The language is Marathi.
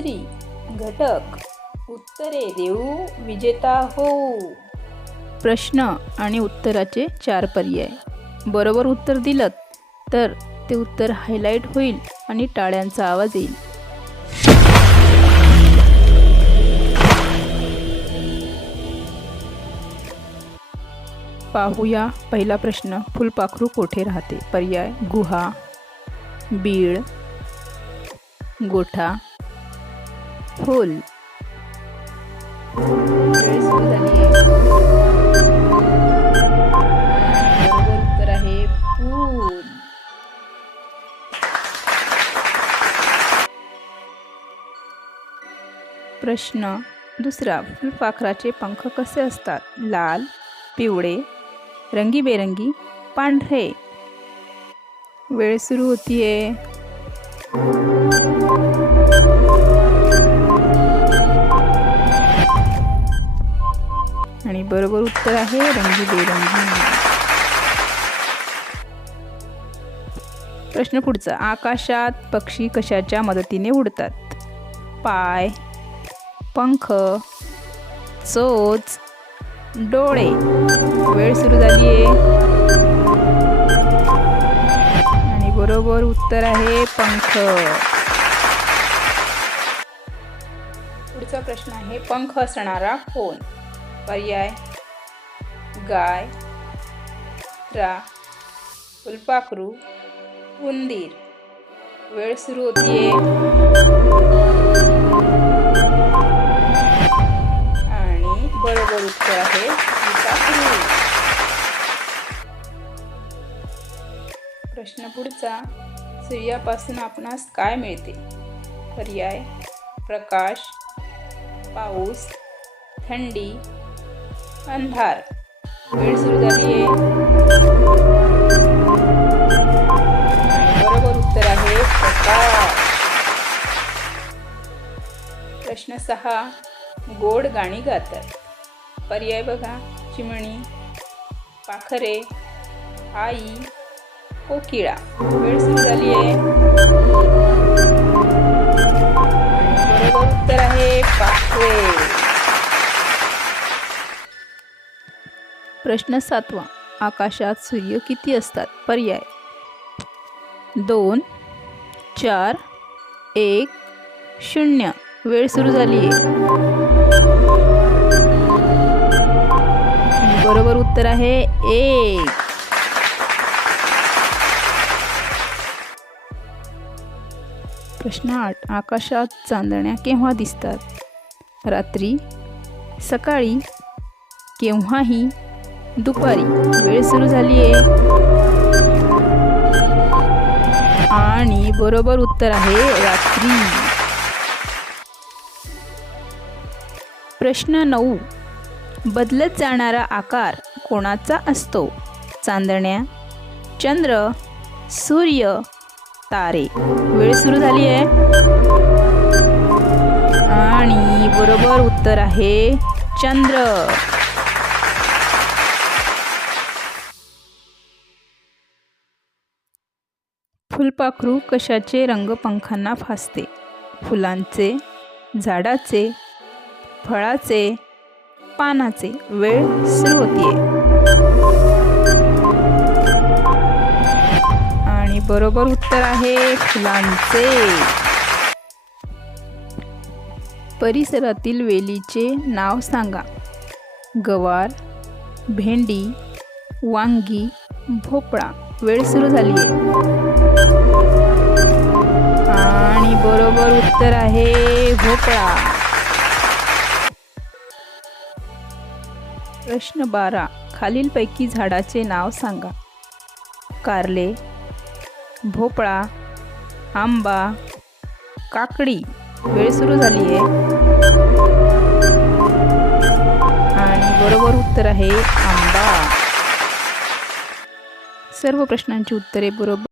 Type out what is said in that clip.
घटक. उत्तरे देऊ विजेता होऊ प्रश्न आणि उत्तराचे चार पर्याय. बरोबर उत्तर दिलं तर ते उत्तर हायलाईट होईल आणि टाळ्यांचा आवाज येईल. पाहूया पहिला प्रश्न. फुलपाखरू कोठे राहते? पर्याय गुहा बीळ गोठा. फूल. आहे. उत्तर आहे फूल प्रश्न. दुसरा फुलपाखराचे पंख कसे असतात? लाल पिवळे रंगीबेरंगी पांढरे. वेळ सुरू होतीये. बरोबर उत्तर आहे रंगीबेरंगी प्रश्न पुढचा आकाशात पक्षी कशाच्या मदतीने उडतात? पाय पंख चोच डोळे. वेळ सुरू झाली आहे आणि बरोबर उत्तर आहे पंख. पुढचा प्रश्न आहे पंख असणारा कोण? पर्याय. गाय कुत्रा फुलपाखरू उंदीर. वेळ सुरू होतीये. आणि बरोबर उत्तर आहे प्रश्न पुढचा सूर्यापासून आपणास काय मिळते? पर्याय प्रकाश पाऊस थंडी अंधार. वेळ सुरू झाली आहे बरोबर उत्तर आहे प्रश्न सहा गोड गाणी गातात. पर्याय बघा चिमणी पाखरे आई हो कोकिळा वेळ सुरू झाली आहे बरोबर उत्तर आहे पाखरे. प्रश्न सातवा. आकाशात सूर्य किती असतात? पर्याय. दोन चार एक शून्य. वेळ सुरू झाली आहे. बरोबर उत्तर आहे एक. प्रश्न आठ. आकाशात चांदण्या केव्हा दिसतात? रात्री सकाळी केव्हाही? दुपारी. वेळ सुरू झाली आहे आणि बरोबर उत्तर आहे रात्री. प्रश्न नऊ. बदलत जाणारा आकार कोणाचा असतो? चांदण्या चंद्र सूर्य तारे. वेळ सुरू झाली आहे आणि बरोबर उत्तर आहे चंद्र. फुलपाखरू कशाचे रंग पंखांना फासते? फुलांचे झाडाचे फळाचे पानाचे वेळ सुरू होतीये. आणि बरोबर उत्तर आहे फुलांचे. परिसरातील वेलीचे नाव सांगा. गवार भेंडी वांगी भोपळा. वेळ सुरू झाली आहे आणि बरोबर उत्तर आहे भोपळा. प्रश्न बारा. खालीलपैकी झाडाचे नाव सांगा. कारले भोपळा आंबा काकडी. वेळ सुरू झाली आहे आणि बरोबर उत्तर आहे आंबा. सर्व प्रश्नांची उत्तरे बरोबर